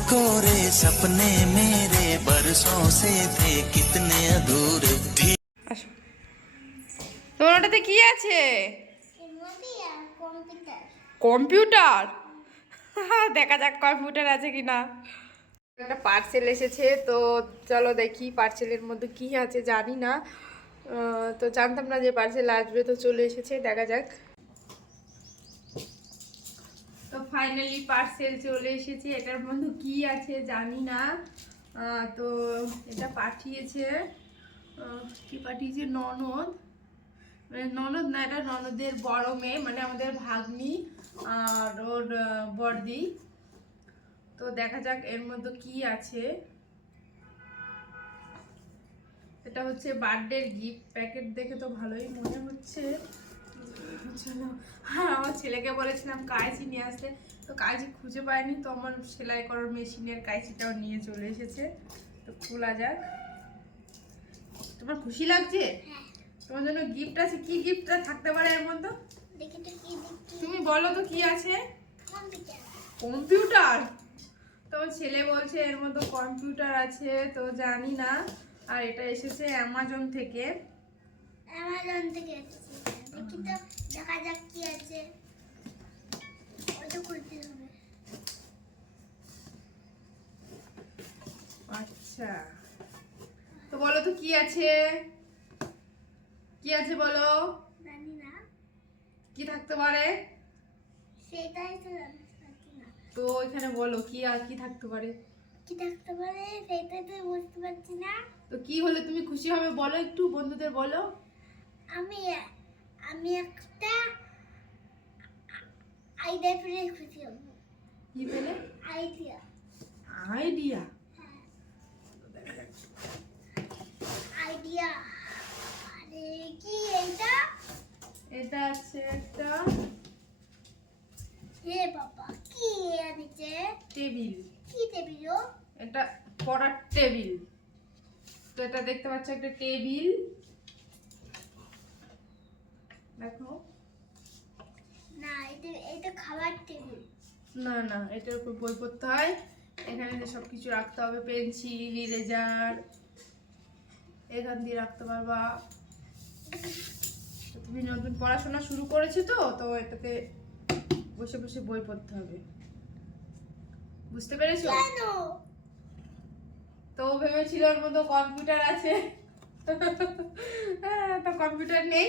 कोरे सपने मेरे बरसों से थे कितने अधूरे। আসো, তোমার ওটাতে কি আছে? কম্পিউটার। দেখা যাক কম্পিউটার আছে কিনা। একটা পার্সেল এসেছে, তো চলো দেখি পার্সেলের মধ্যে কি আছে, জানি না। তো জানতাম না যে পার্সেল আসবে, তো চলে এসেছে, দেখা যাক। তো ফাইনালি পার্সেল চলে এসেছে, এটার মধ্যে কি আছে জানি না। তো এটা পাঠিয়েছে, কি পাঠিয়েছে, ননদ। মানে ননদ না, এটা ননদের বড় মেয়ে, মানে আমাদের ভাগ্নি আর ওর বড়দি। তো দেখা যাক এর মধ্যে কি আছে। এটা হচ্ছে বার্থডের গিফট। প্যাকেট দেখে তো ভালোই মনে হচ্ছে। চলো, হ্যাঁ, আমার ছেলেকে বলেছিলাম কাঁচি নিয়ে আসতে, তো কাঁচি খুঁজে পায়নি, তো আমার সেলাই করার মেশিনের কাঁচিটাও নিয়ে চলে এসেছে। তো খোলা যাক। তোমার খুশি লাগছে? তোমার জন্য গিফট আছে। কি গিফটটা থাকতে পারে এর মধ্যে? তুমি বলো তো কি আছে। কম্পিউটার। তো ছেলে বলছে এর মধ্যে কম্পিউটার আছে, তো জানি না। আর এটা এসেছে অ্যামাজন থেকে। এসেছে, দেখি তো, দেখা যাক কি আছে। ওটা খুলতে হবে। আচ্ছা, তো বলো তো কি আছে, কি আছে বলো। জানি না, কি থাকতে পারে? সেটাই তো জানতে পারছি না। তো এখানে বলো কি আর কি থাকতে পারে। কি থাকতে পারে সেটাই তো বুঝতে পারছি না। তো কি হলে তুমি খুশি হবে বলো, একটু বন্ধুদের বলো। আমি আমি একটা আইডিয়া পেলে খুশি হব। কি পেলে? আইডিয়া। আইডিয়া। আইডিয়া। আরে কি এটা? এটা আছে একটা হে বাবা, কি আনিছে? টেবিল। কি টেবিল? এটা পড়ার টেবিল। তো এটা দেখতে পাচ্ছ একটা টেবিল, দেখো। না, এটা এটা খাবার টেবিল। না না, এটার উপর বই পড়তে হয়। এখানে যে সবকিছু রাখতে হবে, পেন্সিল, ইরেজার, এখান দিয়ে রাখতে পারবা। তো তুমি নতুন পড়াশোনা শুরু করেছো, তো এটাতে বসে বসে বই পড়তে হবে, বুঝতে পেরেছো? কেন? তো ভেবেছিল ওর মধ্যে কম্পিউটার আছে। হ্যাঁ, তো কম্পিউটার নেই।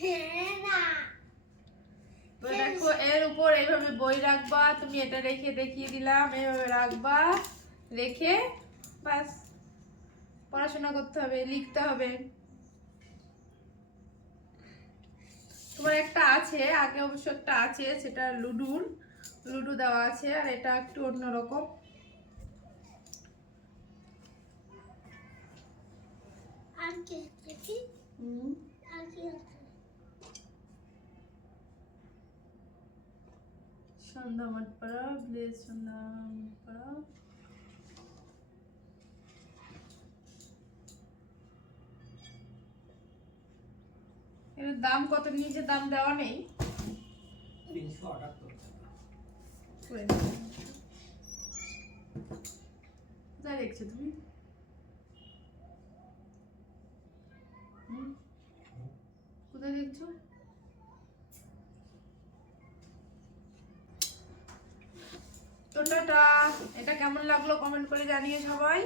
হ্যাঁ, না। তো দেখো এর উপর এইভাবে বই রাখবা, তুমি এটা রেখে দেখিয়ে দিলাম, এইভাবে রাখবা, রেখে বাস পড়াশোনা করতে হবে, লিখতে হবে। তোমার একটা আছে, আগে অবশ্য একটা আছে, সেটা লুডু দেওয়া আছে, আর এটা একটু অন্যরকম। আর কি দেখি? আর কি আছে? সন্ধ্যা মাঠপাড়া, ব্লেজ সন্ধ্যা মাঠপাড়া। এর দাম কত, নিচে দাম দেওয়া নেই। 378। কোথায় দেখছো তুমি? কোথায় দেখছো? তো টাটা। এটা কেমন লাগলো কমেন্ট করে জানিয়ে সবাই।